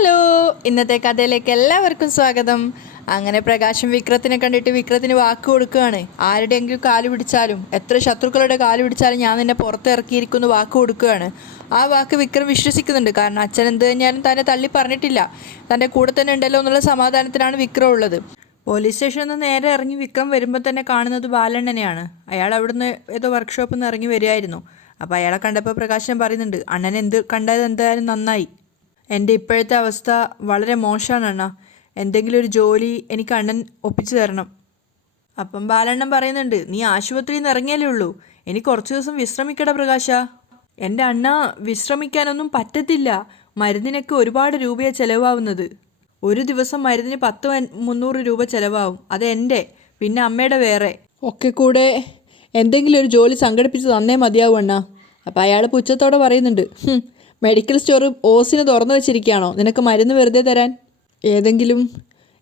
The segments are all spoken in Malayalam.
ഹലോ ഇന്നത്തെ കഥയിലേക്ക് എല്ലാവർക്കും സ്വാഗതം. അങ്ങനെ പ്രകാശം വിക്രത്തിനെ കണ്ടിട്ട് വിക്രത്തിന് വാക്ക് കൊടുക്കുകയാണ്. ആരുടെയെങ്കിലും കാൽ പിടിച്ചാലും എത്ര ശത്രുക്കളുടെ കാൽ പിടിച്ചാലും ഞാൻ നിന്നെ പുറത്തിറക്കിയിരിക്കുന്നു വാക്ക് കൊടുക്കുകയാണ്. ആ വാക്ക് വിക്രം വിശ്വസിക്കുന്നുണ്ട്. കാരണം അച്ഛൻ എന്ത് തന്നെയാലും തന്നെ തള്ളി പറഞ്ഞിട്ടില്ല. തന്റെ കൂടെ തന്നെ ഉണ്ടല്ലോ എന്നുള്ള സമാധാനത്തിനാണ് വിക്രം ഉള്ളത്. പോലീസ് സ്റ്റേഷനിൽ നിന്ന് നേരെ ഇറങ്ങി വിക്രം വരുമ്പോൾ തന്നെ കാണുന്നത് ബാലണ്ണനെയാണ്. അയാൾ അവിടുന്ന് ഏതോ വർക്ക്ഷോപ്പിൽ നിന്ന് ഇറങ്ങി വരികയായിരുന്നു. അപ്പോൾ അയാളെ കണ്ടപ്പോൾ പ്രകാശനം പറയുന്നുണ്ട് അണ്ണൻ എന്ത് കണ്ടത് എന്തായാലും നന്നായി. എന്റെ ഇപ്പോഴത്തെ അവസ്ഥ വളരെ മോശമാണ് അണ്ണ. എന്തെങ്കിലും ഒരു ജോലി എനിക്ക് അണ്ണൻ ഒപ്പിച്ചു തരണം. അപ്പം ബാലണ്ണൻ പറയുന്നുണ്ട് നീ ആശുപത്രിയിൽ നിന്ന് ഇറങ്ങിയല്ലേ ഉള്ളൂ. എനിക്ക് കുറച്ച് ദിവസം വിശ്രമിക്കട പ്രകാശ. എന്റെ അണ്ണ വിശ്രമിക്കാനൊന്നും പറ്റത്തില്ല. മരുന്നിനൊക്കെ ഒരുപാട് രൂപയാണ് ചിലവാവുന്നത്. ഒരു ദിവസം മരുന്നിന് പത്ത് മുന്നൂറ് രൂപ ചിലവാവും. അത് എന്റെ പിന്നെ അമ്മയുടെ വേറെ. ഒക്കെ കൂടെ എന്തെങ്കിലും ഒരു ജോലി സംഘടിപ്പിച്ച് തന്നേ മതിയാവും അണ്ണ. അപ്പം അയാൾ പുച്ഛത്തോടെ പറയുന്നുണ്ട് "ഹും, മെഡിക്കൽ സ്റ്റോർ ഓസിന് തുറന്നു വെച്ചിരിക്കുകയാണോ? നിനക്ക് മരുന്ന് വെറുതെ തരാൻ? ഏതെങ്കിലും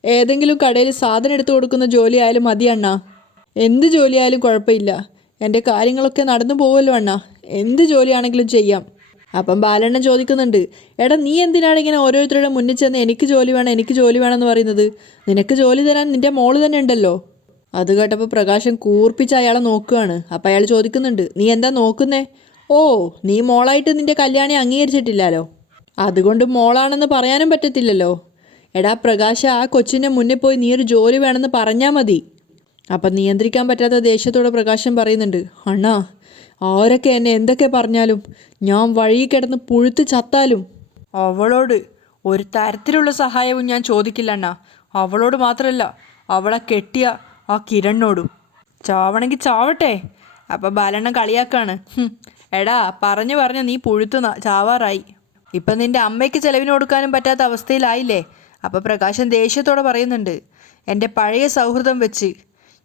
ഏതെങ്കിലും കടയിൽ സാധനം എടുത്തു കൊടുക്കുന്ന ജോലി ആയാലും മതി അണ്ണ. എന്ത് ജോലിയായാലും കുഴപ്പമില്ല. എന്റെ കാര്യങ്ങളൊക്കെ നടന്നു പോകുമല്ലോ അണ്ണ. എന്ത് ജോലിയാണെങ്കിലും ചെയ്യാം. അപ്പം ബാലണ്ണൻ ചോദിക്കുന്നുണ്ട് എടാ നീ എന്തിനാണ് ഇങ്ങനെ ഓരോരുത്തരുടെ മുന്നിൽ ചെന്ന് എനിക്ക് ജോലി വേണം എനിക്ക് ജോലി വേണം എന്ന് പറയുന്നത്? നിനക്ക് ജോലി തരാൻ നിന്റെ മോൾ തന്നെ ഉണ്ടല്ലോ. അത് കേട്ടപ്പോൾ പ്രകാശം കൂർപ്പിച്ച് അയാളെ നോക്കുകയാണ്. അപ്പം അയാൾ ചോദിക്കുന്നുണ്ട് നീ എന്താ നോക്കുന്നേ? ഓ നീ മോളായിട്ട് നിന്റെ കല്യാണി അംഗീകരിച്ചിട്ടില്ലല്ലോ. അതുകൊണ്ട് മോളാണെന്ന് പറയാനും പറ്റത്തില്ലല്ലോ. എടാ പ്രകാശ ആ കൊച്ചിന്റെ മുന്നിൽ പോയി നീ ഒരു ജോലി വേണമെന്ന് പറഞ്ഞാൽ മതി. അപ്പം നിയന്ത്രിക്കാൻ പറ്റാത്ത ദേഷ്യത്തോടെ പ്രകാശം പറയുന്നുണ്ട് അണ്ണാ ആരൊക്കെ എന്നെ എന്തൊക്കെ പറഞ്ഞാലും ഞാൻ വഴി കിടന്ന് പുഴുത്ത് ചത്താലും? അവളോട് ഒരു തരത്തിലുള്ള സഹായവും ഞാൻ ചോദിക്കില്ല അണ്ണാ. അവളോട് മാത്രമല്ല അവളെ കെട്ടിയ ആ കിരണിനോടും. ചാവണമെങ്കിൽ ചാവട്ടെ. അപ്പം ബാലണ്ണം കളിയാക്കാണ്. "ഹും, എടാ പറഞ്ഞു പറഞ്ഞു നീ പുഴുത്തു ചാവാറായി. ഇപ്പം നിന്റെ അമ്മയ്ക്ക് ചെലവിന് കൊടുക്കാനും പറ്റാത്ത അവസ്ഥയിലായില്ലേ? അപ്പം പ്രകാശൻ ദേഷ്യത്തോടെ പറയുന്നുണ്ട് എന്റെ പഴയ സൗഹൃദം വെച്ച്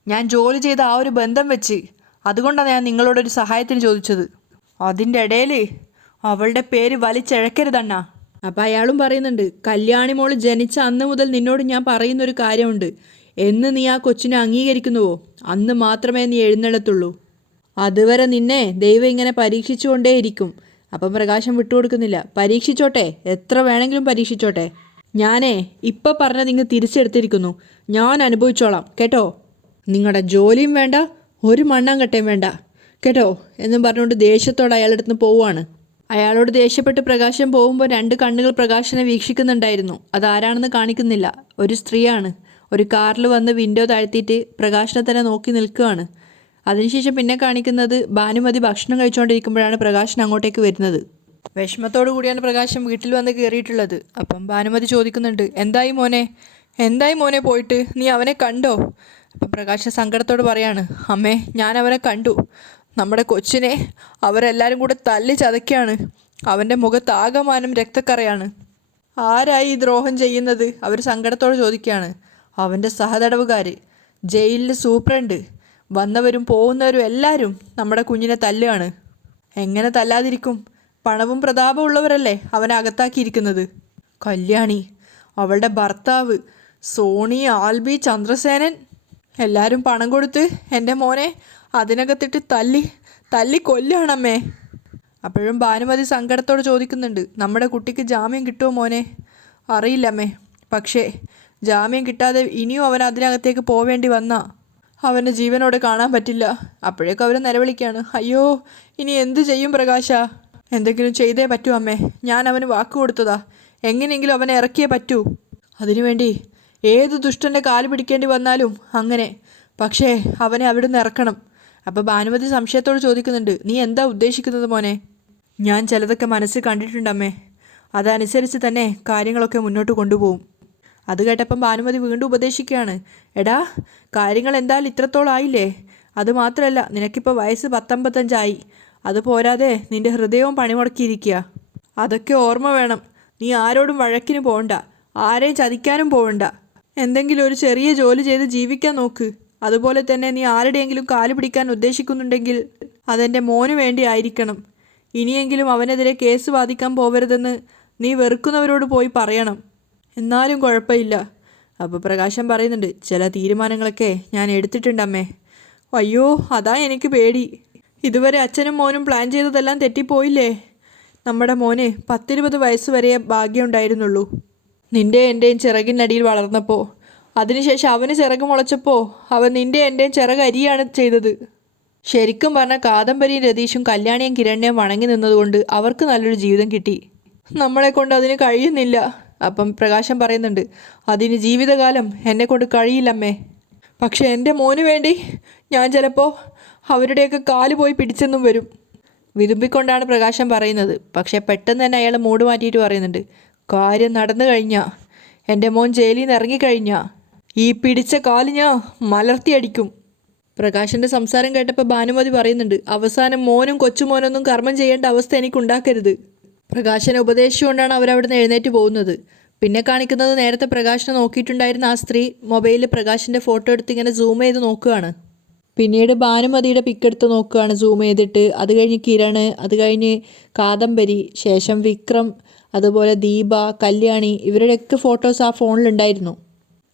ഞാൻ ജോലി ചെയ്ത ആ ഒരു ബന്ധം വെച്ച് അതുകൊണ്ടാണ് ഞാൻ നിങ്ങളോടൊരു സഹായത്തിന് ചോദിച്ചത്. അതിന്റെ ഇടയിൽ അവളുടെ പേര് വലിച്ചിഴക്കരുതണ്ണ അപ്പം അയാളും പറയുന്നുണ്ട് കല്യാണി മോൾ ജനിച്ച അന്ന് മുതൽ നിന്നോട് ഞാൻ പറയുന്നൊരു കാര്യമുണ്ട്. എന്ന് നീ ആ കൊച്ചിനെ അംഗീകരിക്കുന്നുവോ? അന്ന് മാത്രമേ നീ എഴുന്നള്ളത്തുള്ളൂ. അതുവരെ നിന്നെ ദൈവം ഇങ്ങനെ പരീക്ഷിച്ചുകൊണ്ടേയിരിക്കും. അപ്പം പ്രകാശം വിട്ടുകൊടുക്കുന്നില്ല. പരീക്ഷിച്ചോട്ടെ. എത്ര വേണമെങ്കിലും പരീക്ഷിച്ചോട്ടെ. ഞാനേ ഇപ്പം പറഞ്ഞത് നിങ്ങൾ തിരിച്ചെടുത്തിരിക്കുന്നു. ഞാൻ അനുഭവിച്ചോളാം. കേട്ടോ? നിങ്ങളുടെ ജോലിയും വേണ്ട ഒരു മണ്ണാങ്കട്ടയും വേണ്ട. കേട്ടോ? എന്നും പറഞ്ഞുകൊണ്ട് ദേഷ്യത്തോടെ അയാളുടെ അടുത്ത് പോവുകയാണ് അയാളോട് ദേഷ്യപ്പെട്ട് പ്രകാശം പോകുമ്പോൾ രണ്ട് കണ്ണുകൾ പ്രകാശനെ വീക്ഷിക്കുന്നുണ്ടായിരുന്നു. അതാരാണെന്ന് കാണിക്കുന്നില്ല. ഒരു സ്ത്രീയാണ്. ഒരു കാറിൽ വന്ന് വിൻഡോ താഴ്ത്തിയിട്ട് പ്രകാശനെ തന്നെ നോക്കി നിൽക്കുകയാണ് അതിനുശേഷം പിന്നെ കാണിക്കുന്നത് ഭാനുമതി ഭക്ഷണം കഴിച്ചുകൊണ്ടിരിക്കുമ്പോഴാണ് പ്രകാശൻ അങ്ങോട്ടേക്ക് വരുന്നത്. വിഷമത്തോടു കൂടിയാണ് പ്രകാശം വീട്ടിൽ വന്ന് കയറിയിട്ടുള്ളത്. അപ്പം ഭാനുമതി ചോദിക്കുന്നുണ്ട് എന്തായി മോനെ? എന്തായി മോനെ പോയിട്ട്? നീ അവനെ കണ്ടോ? അപ്പം പ്രകാശ് സങ്കടത്തോട് പറയാണ് അമ്മേ ഞാൻ അവനെ കണ്ടു. നമ്മുടെ കൊച്ചിനെ അവരെല്ലാവരും കൂടെ തല്ലി ചതക്കുകയാണ് അവന്റെ മുഖത്താകമാനം രക്തക്കറയാണ്. ആരായി ഈ ദ്രോഹം ചെയ്യുന്നത്? അവർ സങ്കടത്തോട് ചോദിക്കുകയാണ്. അവന്റെ സഹതടവുകാർ ജയിലിൽ സൂപ്രണ്ട്. വന്നവരും പോകുന്നവരും എല്ലാവരും നമ്മുടെ കുഞ്ഞിനെ തല്ലുകയാണ്. എങ്ങനെ തല്ലാതിരിക്കും? പണവും പ്രതാപവും ഉള്ളവരല്ലേ അവനെ അകത്താക്കിയിരിക്കുന്നത്? കല്യാണി അവളുടെ ഭർത്താവ് സോണി ആൽബി ചന്ദ്രസേനൻ എല്ലാവരും പണം കൊടുത്ത് എന്റെ മോനെ അതിനകത്തിട്ട് തല്ലി തല്ലി കൊല്ലുകയാണമ്മേ. അപ്പോഴും ഭാനുമതി സങ്കടത്തോട് ചോദിക്കുന്നുണ്ട് നമ്മുടെ കുട്ടിക്ക് ജാമ്യം കിട്ടുമോ മോനെ? അറിയില്ലമ്മേ. പക്ഷേ ജാമ്യം കിട്ടാതെ ഇനിയും അവൻ അതിനകത്തേക്ക് പോവേണ്ടി വന്നാ അവനെ ജീവനോടെ കാണാൻ പറ്റില്ല. അപ്പോഴേക്കും അവർ നിലവിളിക്കുകയാണ് അയ്യോ ഇനി എന്ത് ചെയ്യും പ്രകാശ? എന്തെങ്കിലും ചെയ്തേ പറ്റൂ അമ്മേ. ഞാൻ അവന് വാക്ക് കൊടുത്തതാ. എങ്ങനെയെങ്കിലും അവനെ ഇറക്കിയേ പറ്റൂ. അതിനുവേണ്ടി ഏത് ദുഷ്ടന്റെ കാൽ പിടിക്കേണ്ടി വന്നാലും അങ്ങനെ. പക്ഷേ അവനെ അവിടുന്ന് ഇറക്കണം. അപ്പോൾ ഭാനുമതി സംശയത്തോട് ചോദിക്കുന്നുണ്ട് നീ എന്താ ഉദ്ദേശിക്കുന്നത് മോനെ? ഞാൻ ചിലതൊക്കെ മനസ്സിൽ കണ്ടിട്ടുണ്ടമ്മേ അതനുസരിച്ച് തന്നെ കാര്യങ്ങളൊക്കെ മുന്നോട്ട് കൊണ്ടുപോകും. അത് കേട്ടപ്പം ഭാനുമതി വീണ്ടും ഉപദേശിക്കുകയാണ്. എടാ കാര്യങ്ങൾ എന്തായാലും ഇത്രത്തോളം ആയില്ലേ? അത് മാത്രമല്ല നിനക്കിപ്പോൾ വയസ്സ് പത്തൊമ്പത്തഞ്ചായി. അത് പോരാതെ നിന്റെ ഹൃദയവും പണിമുടക്കിയിരിക്കുക. അതൊക്കെ ഓർമ്മ വേണം. നീ ആരോടും വഴക്കിന് പോകണ്ട ആരെയും ചതിക്കാനും പോകണ്ട എന്തെങ്കിലും ഒരു ചെറിയ ജോലി ചെയ്ത് ജീവിക്കാൻ നോക്ക്. അതുപോലെ തന്നെ നീ ആരുടെയെങ്കിലും കാൽ പിടിക്കാൻ ഉദ്ദേശിക്കുന്നുണ്ടെങ്കിൽ അതെന്റെ മോന് വേണ്ടി ആയിരിക്കണം. ഇനിയെങ്കിലും അവനെതിരെ കേസ് വാദിക്കാൻ പോവരുതെന്ന് നീ വെറുക്കുന്നവരോട് പോയി പറയണം. എന്നാലും കുഴപ്പമില്ല. അപ്പോൾ പ്രകാശം പറയുന്നുണ്ട് ചില തീരുമാനങ്ങളൊക്കെ ഞാൻ എടുത്തിട്ടുണ്ടമ്മേ. അയ്യോ അതാ എനിക്ക് പേടി. ഇതുവരെ അച്ഛനും മോനും പ്ലാൻ ചെയ്തതെല്ലാം തെറ്റിപ്പോയില്ലേ? നമ്മുടെ മോന് പത്തിരുപത് വയസ്സ് വരെ ഭാഗ്യം ഉണ്ടായിരുന്നുള്ളൂ. നിന്റെ എന്റെയും ചിറകിനടിയിൽ വളർന്നപ്പോൾ അതിനുശേഷം അവന് ചിറക് മുളച്ചപ്പോൾ അവൻ നിന്റെ എന്റെയും ചിറക് അരിയാണ് ചെയ്തത്. ശരിക്കും പറഞ്ഞാൽ കാദംബരിയും രതീഷും കല്യാണിയും കിരണ്യം വണങ്ങി നിന്നതുകൊണ്ട് അവർക്ക് നല്ലൊരു ജീവിതം കിട്ടി. നമ്മളെ കൊണ്ട് അതിന് കഴിയുന്നില്ല. അപ്പം പ്രകാശം പറയുന്നുണ്ട് അതിന് ജീവിതകാലം എന്നെ കൊണ്ട് കഴിയില്ലമ്മേ. പക്ഷേ എന്റെ മോന് വേണ്ടി ഞാൻ ചിലപ്പോൾ അവരുടെയൊക്കെ കാൽ പോയി പിടിച്ചെന്നും വരും. വിതുമ്പിക്കൊണ്ടാണ് പ്രകാശം പറയുന്നത്. പക്ഷേ പെട്ടെന്ന് തന്നെ അയാൾ മൂട് മാറ്റിയിട്ട് പറയുന്നുണ്ട് കാര്യം നടന്നു കഴിഞ്ഞാൽ എന്റെ മോൻ ജയിലിൽ നിന്ന് ഇറങ്ങിക്കഴിഞ്ഞാൽ ഈ പിടിച്ച കാൽ ഞാൻ മലർത്തിയടിക്കും പ്രകാശിന്റെ സംസാരം കേട്ടപ്പോൾ ഭാനുമതി പറയുന്നുണ്ട് അവസാനം മോനും കൊച്ചുമോനൊന്നും കർമ്മം ചെയ്യേണ്ട അവസ്ഥ എനിക്കുണ്ടാക്കരുത്. പ്രകാശനെ ഉപദേശിച്ചുകൊണ്ടാണ് അവരവിടുന്ന് എഴുന്നേറ്റ് പോകുന്നത്. പിന്നെ കാണിക്കുന്നത് നേരത്തെ പ്രകാശനെ നോക്കിയിട്ടുണ്ടായിരുന്ന ആ സ്ത്രീ മൊബൈലിൽ പ്രകാശിന്റെ ഫോട്ടോ എടുത്ത് ഇങ്ങനെ സൂം ചെയ്ത് നോക്കുകയാണ്. പിന്നീട് ഭാനുമതിയുടെ പിക്കെടുത്ത് നോക്കുകയാണ് സൂം ചെയ്തിട്ട്. അത് കഴിഞ്ഞ് കിരണ് അത് കഴിഞ്ഞ് കാദംബരി ശേഷം വിക്രം അതുപോലെ ദീപ കല്യാണി ഇവരുടെയൊക്കെ ഫോട്ടോസ് ആ ഫോണിലുണ്ടായിരുന്നു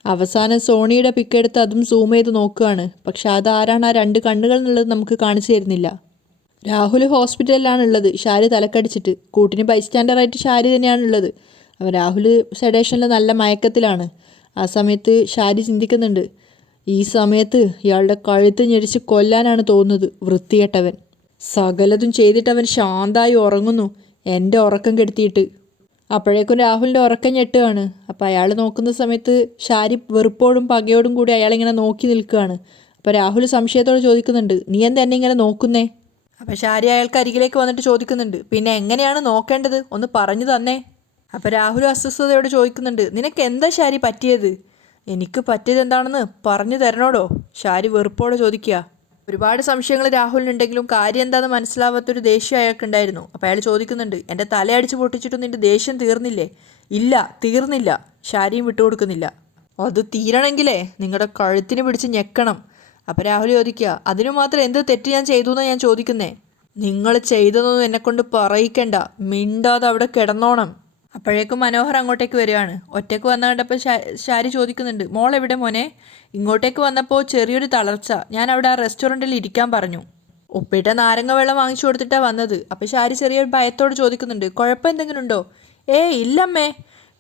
അവസാനം സോണിയുടെ പിക്കെടുത്ത് അതും സൂം ചെയ്ത് നോക്കുകയാണ്. പക്ഷെ അതാരാണ് ആ രണ്ട് കണ്ണുകൾ എന്നുള്ളത് നമുക്ക് കാണിച്ചു തരുന്നില്ല. രാഹുൽ ഹോസ്പിറ്റലിലാണ് ഉള്ളത് ഷാരി തലക്കടിച്ചിട്ട്. കൂട്ടിന് ബൈസ്റ്റാൻഡറായിട്ട് ഷാരി തന്നെയാണ് ഉള്ളത് അപ്പോൾ രാഹുൽ സെഡേഷനിൽ നല്ല മയക്കത്തിലാണ്. ആ സമയത്ത് ഷാരി ചിന്തിക്കുന്നുണ്ട്. ഈ സമയത്ത് ഇയാളുടെ കഴുത്ത് ഞെരിച്ച് കൊല്ലാനാണ് തോന്നുന്നത്. വൃത്തികെട്ടവൻ. സകലതും ചെയ്തിട്ട് അവൻ ശാന്തായി ഉറങ്ങുന്നു. എന്റെ ഉറക്കം കെടുത്തിയിട്ട്. അപ്പോഴേക്കും രാഹുലിന്റെ ഉറക്കം ഞെട്ടുകയാണ്. അപ്പോൾ അയാൾ നോക്കുന്ന സമയത്ത് ഷാരി വെറുപ്പോടും പകയോടും കൂടി അയാളിങ്ങനെ നോക്കി നിൽക്കുകയാണ്. അപ്പോൾ രാഹുൽ സംശയത്തോടെ ചോദിക്കുന്നുണ്ട് നീ എന്താ എന്നെ ഇങ്ങനെ നോക്കുന്നേ? അപ്പോൾ ഷാരി അയാൾക്ക് അരികിലേക്ക് വന്നിട്ട് ചോദിക്കുന്നുണ്ട് പിന്നെ എങ്ങനെയാണ് നോക്കേണ്ടത്? ഒന്ന് പറഞ്ഞു തന്നേ. അപ്പോൾ രാഹുൽ അസ്വസ്ഥതയോട് ചോദിക്കുന്നുണ്ട് നിനക്ക് എന്താ ഷാരി പറ്റിയത്? എനിക്ക് പറ്റിയത് എന്താണെന്ന് പറഞ്ഞു തരണോടോ? ഷാരി വെറുപ്പോടെ ചോദിക്കുക. ഒരുപാട് സംശയങ്ങൾ രാഹുലിനുണ്ടെങ്കിലും കാര്യം എന്താണെന്ന് മനസ്സിലാവാത്തൊരു ദേഷ്യം അയാൾക്കുണ്ടായിരുന്നു. അപ്പോൾ അയാൾ ചോദിക്കുന്നുണ്ട് എന്റെ തലയടിച്ച് പൊട്ടിച്ചിട്ടും നിന്റെ ദേഷ്യം തീർന്നില്ലേ? ഇല്ല തീർന്നില്ല. ഷാരിയും വിട്ടുകൊടുക്കുന്നില്ല. അത് തീരണമെങ്കിലേ നിങ്ങളുടെ കഴുത്തിന് പിടിച്ച് ഞെക്കണം. അപ്പോൾ രാഹുൽ ചോദിക്കുക അതിനു മാത്രം എന്ത് തെറ്റ് ഞാൻ ചെയ്തു എന്നാണ് ഞാൻ ചോദിക്കുന്നേ? നിങ്ങൾ ചെയ്തതൊന്നും എന്നെക്കൊണ്ട് പറയിക്കണ്ട. മിണ്ടാതെ അവിടെ കിടന്നോണം. അപ്പോഴേക്കും മനോഹർ അങ്ങോട്ടേക്ക് വരികയാണ്. ഒറ്റയ്ക്ക് വന്ന കണ്ടപ്പോൾ ശാരി ചോദിക്കുന്നുണ്ട് മോൾ എവിടെ മോനെ? ഇങ്ങോട്ടേക്ക് വന്നപ്പോൾ ചെറിയൊരു തളർച്ച. ഞാൻ അവിടെ ആ റെസ്റ്റോറന്റിൽ ഇരിക്കാൻ പറഞ്ഞു. ഉപ്പിട്ട നാരങ്ങ വെള്ളം വാങ്ങിച്ചു കൊടുത്തിട്ടാണ് വന്നത്. അപ്പോൾ ശാരി ചെറിയൊരു ഭയത്തോട് ചോദിക്കുന്നുണ്ട് കുഴപ്പം എന്തെങ്കിലും ഉണ്ടോ? ഏ ഇല്ലമ്മേ.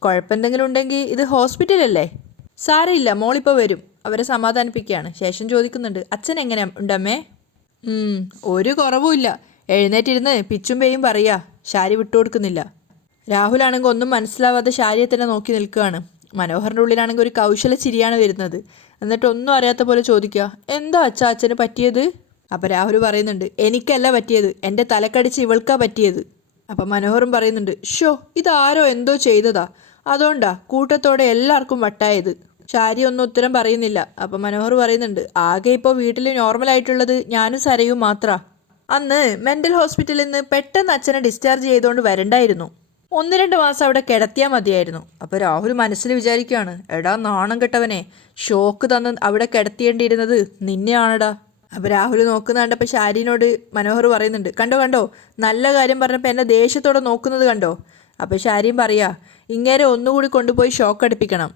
കുഴപ്പം എന്തെങ്കിലും ഉണ്ടെങ്കിൽ ഇത് ഹോസ്പിറ്റലല്ലേ? സാരയില്ല മോളിപ്പോൾ വരും. അവരെ സമാധാനിപ്പിക്കുകയാണ്. ശേഷം ചോദിക്കുന്നുണ്ട് അച്ഛൻ എങ്ങനെ ഉണ്ടമ്മേ ഒരു കുറവുമില്ല എഴുന്നേറ്റിരുന്ന് പിച്ചും പേയും പറയാ. ഷാരി വിട്ടുകൊടുക്കുന്നില്ല രാഹുലാണെങ്കിൽ ഒന്നും മനസ്സിലാവാതെ ശാരിയെ തന്നെ നോക്കി നിൽക്കുകയാണ്. മനോഹറിന്റെ ഉള്ളിലാണെങ്കിൽ ഒരു കൗശല ചിരിയാണ് വരുന്നത്. എന്നിട്ട് ഒന്നും അറിയാത്ത പോലെ ചോദിക്കുക എന്താ അച്ഛ അച്ഛന് പറ്റിയത്? അപ്പോൾ രാഹുൽ പറയുന്നുണ്ട് എനിക്കല്ല പറ്റിയത്. എന്റെ തലക്കടിച്ച് ഇവൾക്കാ പറ്റിയത്. അപ്പം മനോഹറും പറയുന്നുണ്ട് ഷോ ഇതാരോ എന്തോ ചെയ്തതാ? അതുകൊണ്ടാ കൂട്ടത്തോടെ എല്ലാവർക്കും വട്ടായത്. ഷാരി ഒന്നും ഉത്തരം പറയുന്നില്ല. അപ്പം മനോഹർ പറയുന്നുണ്ട് ആകെ ഇപ്പോൾ വീട്ടിൽ നോർമൽ ആയിട്ടുള്ളത് ഞാനും സരയും മാത്ര. അന്ന് മെന്റൽ ഹോസ്പിറ്റലിൽ നിന്ന് പെട്ടെന്ന് അച്ഛനെ ഡിസ്ചാർജ് ചെയ്തുകൊണ്ട് വരണ്ടായിരുന്നു. ഒന്ന് രണ്ട് മാസം അവിടെ കിടത്തിയാൽ മതിയായിരുന്നു. അപ്പോൾ രാഹുൽ മനസ്സിൽ വിചാരിക്കുകയാണ് എടാ നാണം കെട്ടവനെ ഷോക്ക് തന്ന് അവിടെ കിടത്തിയേണ്ടിയിരുന്നത് നിന്നെയാണെടാ. അപ്പോൾ രാഹുൽ നോക്കുന്ന കണ്ടപ്പോൾ ഷാരിനോട് മനോഹർ പറയുന്നുണ്ട് കണ്ടോ കണ്ടോ നല്ല കാര്യം പറഞ്ഞപ്പോൾ എന്നെ ദേഷ്യത്തോടെ നോക്കുന്നത് കണ്ടോ? അപ്പോൾ ഷാരിയും പറയാ ഇങ്ങേരെ ഒന്നുകൂടി കൊണ്ടുപോയി ഷോക്ക് അടുപ്പിക്കണം.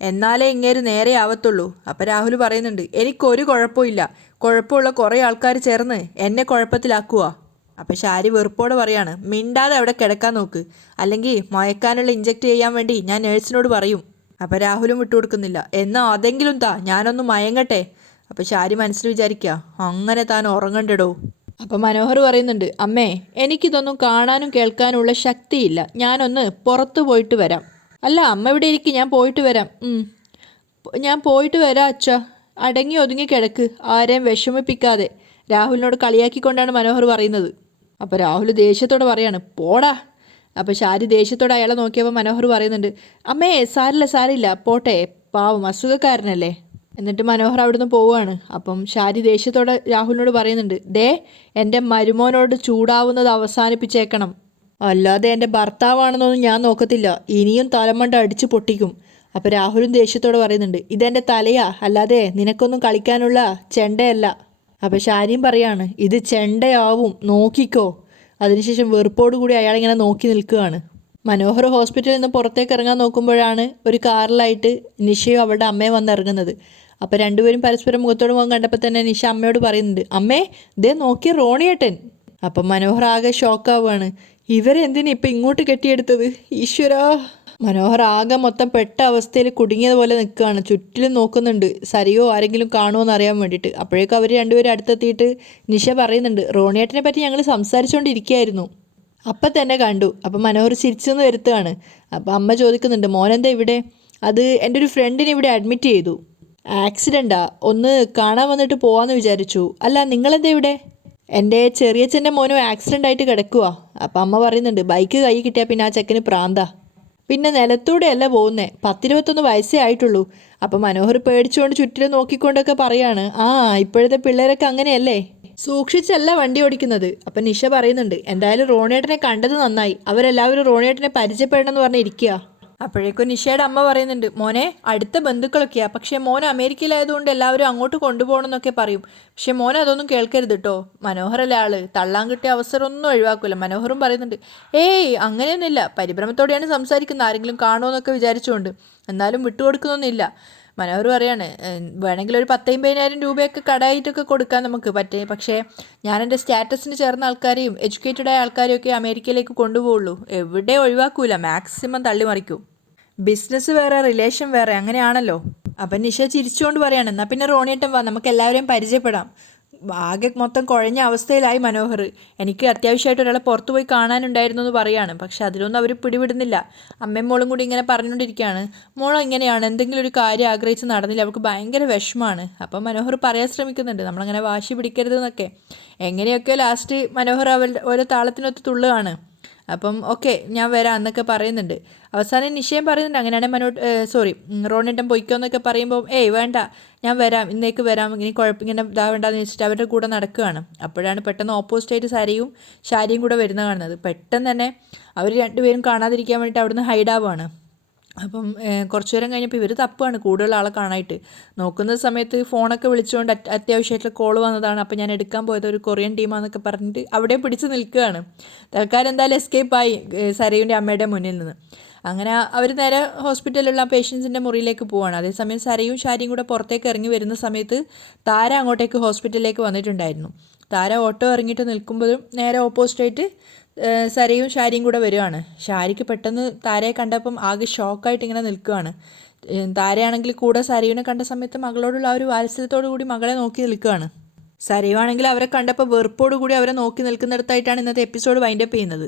എന്നാലേ ഇങ്ങേര് നേരെ ആവത്തുള്ളൂ. അപ്പം രാഹുൽ പറയുന്നുണ്ട് എനിക്കൊരു കുഴപ്പമില്ല കുഴപ്പമുള്ള കുറേ ആൾക്കാർ ചേർന്ന് എന്നെ കുഴപ്പത്തിലാക്കുക അപ്പം ഷാരി വെറുപ്പോടെ പറയാണ് മിണ്ടാതെ അവിടെ കിടക്കാൻ നോക്ക്. അല്ലെങ്കിൽ മയക്കാനുള്ള ഇഞ്ചെക്ട് ചെയ്യാൻ വേണ്ടി ഞാൻ നേഴ്സിനോട് പറയും. അപ്പം രാഹുലും വിട്ടുകൊടുക്കുന്നില്ല എന്നാ അതെങ്കിലും താ ഞാനൊന്ന് മയങ്ങട്ടെ. അപ്പം ഷാരി മനസ്സിൽ വിചാരിക്കുക അങ്ങനെ താൻ ഉറങ്ങണ്ടടോ. അപ്പം മനോഹർ പറയുന്നുണ്ട് അമ്മേ എനിക്കിതൊന്നും കാണാനും കേൾക്കാനുമുള്ള ശക്തിയില്ല. ഞാനൊന്ന് പുറത്തു പോയിട്ട് വരാം. അല്ല അമ്മ ഇവിടെ ഇരിക്കും ഞാൻ പോയിട്ട് വരാം. ഞാൻ പോയിട്ട് വരാം അച്ഛ. അടങ്ങി ഒതുങ്ങി കിടക്ക്. ആരെയും വിഷമിപ്പിക്കാതെ. രാഹുലിനോട് കളിയാക്കിക്കൊണ്ടാണ് മനോഹർ പറയുന്നത്. അപ്പോൾ രാഹുൽ ദേഷ്യത്തോടെ പറയാണ് പോടാ. അപ്പോൾ ഷാരി ദേഷ്യത്തോടെ അയാളെ നോക്കിയപ്പോൾ മനോഹർ പറയുന്നുണ്ട് അമ്മേ സാരില്ല സാരില്ല. പോട്ടെ. പാവം അസുഖക്കാരനല്ലേ. എന്നിട്ട് മനോഹർ അവിടുന്ന് പോവുകയാണ് അപ്പം ഷാരി ദേഷ്യത്തോടെ രാഹുലിനോട് പറയുന്നുണ്ട് ദേ എന്റെ മരുമോനോട് ചൂടാവുന്നത് അവസാനിപ്പിച്ചേക്കണം. അല്ലാതെ എന്റെ ഭർത്താവാണെന്നൊന്നും ഞാൻ നോക്കത്തില്ല. ഇനിയും തലമണ്ട അടിച്ചു പൊട്ടിക്കും. അപ്പോൾ രാഹുലും ദേഷ്യത്തോടെ പറയുന്നുണ്ട് ഇതെന്റെ തലയാ അല്ലാതെ നിനക്കൊന്നും കളിക്കാനുള്ള ചെണ്ടയല്ല. അപ്പോൾ ഷാരിയും പറയാണ് ഇത് ചെണ്ടയാവും നോക്കിക്കോ. അതിനുശേഷം വെറുപ്പോടുകൂടി അയാളിങ്ങനെ നോക്കി നിൽക്കുകയാണ്. മനോഹർ ഹോസ്പിറ്റലിൽ നിന്ന് പുറത്തേക്ക് ഇറങ്ങാൻ നോക്കുമ്പോഴാണ് ഒരു കാറിലായിട്ട് നിഷയും അവളുടെ അമ്മയും വന്നിറങ്ങുന്നത് അപ്പോൾ രണ്ടുപേരും പരസ്പരം മുഖത്തോട് മുഖം കണ്ടപ്പോൾ തന്നെ നിഷ അമ്മയോട് പറയുന്നുണ്ട് അമ്മേ ദേ നോക്കി റോണിയേട്ടൻ. അപ്പം മനോഹർ ആകെ ഷോക്കാവാണ് ഇവരെന്തിനാ ഇപ്പം ഇങ്ങോട്ട് കെട്ടിയെടുത്തത്? ഈശ്വരാ. മനോഹർ ആകെ മൊത്തം പെട്ട അവസ്ഥയിൽ കുടുങ്ങിയതുപോലെ നിൽക്കുകയാണ്. ചുറ്റിലും നോക്കുന്നുണ്ട്. സരിയോ ആരെങ്കിലും കാണുമോ എന്ന് അറിയാൻ വേണ്ടിയിട്ട്. അപ്പോഴേക്കും അവർ രണ്ടുപേരും അടുത്തെത്തിയിട്ട് നിഷ പറയുന്നുണ്ട് റോണിയേട്ടനെ പറ്റി ഞങ്ങൾ സംസാരിച്ചുകൊണ്ടിരിക്കുകയായിരുന്നു അപ്പം തന്നെ കണ്ടു. അപ്പം മനോഹർ ചിരിച്ചെന്ന് വരുത്തുകയാണ് അപ്പം അമ്മ ചോദിക്കുന്നുണ്ട് മോനെന്താ ഇവിടെ? അത് എന്റെ ഒരു ഫ്രണ്ടിനെ ഇവിടെ അഡ്മിറ്റ് ചെയ്തു. ആക്സിഡന്റാ ഒന്ന് കാണാൻ വന്നിട്ട് പോവാന്ന് വിചാരിച്ചു. അല്ല നിങ്ങളെന്താ ഇവിടെ? എന്റെ ചെറിയച്ഛന്റെ മോനും ആക്സിഡന്റ് ആയിട്ട് കിടക്കുക അപ്പം അമ്മ പറയുന്നുണ്ട് ബൈക്ക് കൈ കിട്ടിയാൽ പിന്നെ ആ ചെക്കന് പ്രാന്താ. പിന്നെ നിലത്തൂടെയല്ല പോകുന്നേ. പത്തിരുപത്തൊന്ന് വയസ്സേ ആയിട്ടുള്ളൂ. അപ്പം മനോഹർ പേടിച്ചുകൊണ്ട് ചുറ്റിലും നോക്കിക്കൊണ്ടൊക്കെ പറയാണ് ആ ഇപ്പോഴത്തെ പിള്ളേരൊക്കെ അങ്ങനെയല്ലേ? സൂക്ഷിച്ചല്ല വണ്ടി ഓടിക്കുന്നത്. അപ്പം നിഷ പറയുന്നുണ്ട് എന്തായാലും റോണേട്ടനെ കണ്ടത് നന്നായി. അവരെല്ലാവരും റോണേട്ടനെ പരിചയപ്പെടണമെന്ന് പറഞ്ഞിരിക്കുക അപ്പോഴേക്കും നിഷയുടെ അമ്മ പറയുന്നുണ്ട് മോനെ അടുത്ത ബന്ധുക്കളൊക്കെയാ. പക്ഷേ മോൻ അമേരിക്കയിലായതുകൊണ്ട് എല്ലാവരും അങ്ങോട്ട് കൊണ്ടുപോകണം എന്നൊക്കെ പറയും. പക്ഷേ മോൻ അതൊന്നും കേൾക്കരുത് കേട്ടോ മനോഹരല്ലേ ആൾ. തള്ളാൻ കിട്ടിയ അവസരം ഒന്നും ഒഴിവാക്കൂല. മനോഹറും പറയുന്നുണ്ട് ഏയ് അങ്ങനെയൊന്നുമില്ല. പരിഭ്രമത്തോടെയാണ് സംസാരിക്കുന്നത്. ആരെങ്കിലും കാണുമോ എന്നൊക്കെ വിചാരിച്ചുകൊണ്ട്. എന്നാലും വിട്ടുകൊടുക്കുന്നൊന്നുമില്ല. മനോഹർ പറയാണ് വേണമെങ്കിൽ ഒരു പത്തമ്പതിനായിരം രൂപയൊക്കെ കടമായിട്ടൊക്കെ കൊടുക്കാൻ നമുക്ക്. പറ്റേ പക്ഷേ ഞാൻ എന്റെ സ്റ്റാറ്റസിന് ചേർന്ന ആൾക്കാരെയും എഡ്യൂക്കേറ്റഡ് ആയ ആൾക്കാരെയും ഒക്കെ അമേരിക്കയിലേക്ക് കൊണ്ടുപോകുള്ളൂ എവിടെ ഒഴിവാക്കൂല. മാക്സിമം തള്ളിമറിക്കും. ബിസിനസ് വേറെ റിലേഷൻ വേറെ അങ്ങനെയാണല്ലോ. അപ്പം നിഷ ചിരിച്ചുകൊണ്ട് പറയാണ് എന്നാൽ പിന്നെ റോണിയേട്ടൻ വാ നമുക്ക് എല്ലാവരെയും പരിചയപ്പെടാം. ആകെ മൊത്തം കുഴഞ്ഞ അവസ്ഥയിലായി മനോഹർ. എനിക്ക് അത്യാവശ്യമായിട്ട് ഒരാളെ പുറത്തു പോയി കാണാനുണ്ടായിരുന്നു എന്ന് പറയാണ്. പക്ഷെ അതിലൊന്നും അവർ പിടിവിടുന്നില്ല. അമ്മയും മോളും കൂടി ഇങ്ങനെ പറഞ്ഞുകൊണ്ടിരിക്കുകയാണ്. മോൾ ഇങ്ങനെയാണ് എന്തെങ്കിലും ഒരു കാര്യം ആഗ്രഹിച്ച് നടന്നില്ല. അവൾക്ക് ഭയങ്കര വിഷമമാണ് അപ്പം മനോഹർ പറയാൻ ശ്രമിക്കുന്നുണ്ട്. നമ്മളങ്ങനെ വാശി പിടിക്കരുത് എന്നൊക്കെ. എങ്ങനെയൊക്കെയോ ലാസ്റ്റ് മനോഹർ അവരുടെ ഓരോ താളത്തിനൊത്ത് തുള്ളുകയാണ്. അപ്പം ഓക്കെ ഞാൻ വരാം എന്നൊക്കെ പറയുന്നുണ്ട്. അവസാനം നിഷയം പറയുന്നുണ്ട് അങ്ങനെയാണെങ്കിൽ മനോ സോറി റോണിട്ടൻ പൊയ്ക്കോ എന്നൊക്കെ പറയുമ്പോൾ ഏയ് വേണ്ട ഞാൻ വരാം ഇന്നേക്ക് വരാം ഇനി കുഴപ്പം ഇങ്ങനെ ഇതാവേണ്ടെന്ന് വെച്ചിട്ട് അവരുടെ കൂടെ നടക്കുകയാണ്. അപ്പോഴാണ് പെട്ടെന്ന് ഓപ്പോസിറ്റ് ആയിട്ട് സരിയും ശാരിയും കൂടെ വരുന്ന കാണുന്നത്. പെട്ടെന്ന് തന്നെ അവർ രണ്ടുപേരും കാണാതിരിക്കാൻ വേണ്ടിയിട്ട് അവിടുന്ന് ഹൈഡാവുകയാണ് അപ്പം കുറച്ചു നേരം കഴിഞ്ഞപ്പോൾ ഇവർ തപ്പാണ് കൂടുതൽ ആളെ കാണാനായിട്ട്. നോക്കുന്ന സമയത്ത് ഫോണൊക്കെ വിളിച്ചുകൊണ്ട് അത്യ- അത്യാവശ്യമായിട്ടുള്ള കോൾ വന്നതാണ്. അപ്പം ഞാൻ എടുക്കാൻ പോയത് ഒരു കൊറിയൻ ടീമാണെന്നൊക്കെ പറഞ്ഞിട്ട് അവിടെ പിടിച്ച് നിൽക്കുകയാണ് തൽക്കാലം എന്തായാലും എസ്കേപ്പായി സരയുടെ അമ്മയുടെ മുന്നിൽ നിന്ന്. അങ്ങനെ അവർ നേരെ ഹോസ്പിറ്റലിലുള്ള പേഷ്യൻസിന്റെ മുറിയിലേക്ക് പോവാണ്. അതേസമയം സരയും ഷാരിയും കൂടെ പുറത്തേക്ക് ഇറങ്ങി വരുന്ന സമയത്ത് താര അങ്ങോട്ടേക്ക് ഹോസ്പിറ്റലിലേക്ക് വന്നിട്ടുണ്ടായിരുന്നു. താര ഓട്ടോ ഇറങ്ങിയിട്ട് നിൽക്കുമ്പോഴും നേരെ ഓപ്പോസിറ്റായിട്ട് സരയും ഷാരിയും കൂടെ വരുവാണ്. ഷാരിക്ക് പെട്ടെന്ന് താരയെ കണ്ടപ്പം ആകെ ഷോക്കായിട്ട് ഇങ്ങനെ നിൽക്കുവാണ്. താരയാണെങ്കിൽ കൂടെ സരയുവിനെ കണ്ട സമയത്ത് മകളോടുള്ള ആ ഒരു വാത്സല്യത്തോടു കൂടി മകളെ നോക്കി നിൽക്കുകയാണ് സരയുവാണെങ്കിൽ അവരെ കണ്ടപ്പോൾ വെറുപ്പോടു കൂടി അവരെ നോക്കി നിൽക്കുന്നിടത്തായിട്ടാണ് ഇന്നത്തെ എപ്പിസോഡ് വൈൻഡപ്പ് ചെയ്യുന്നത്.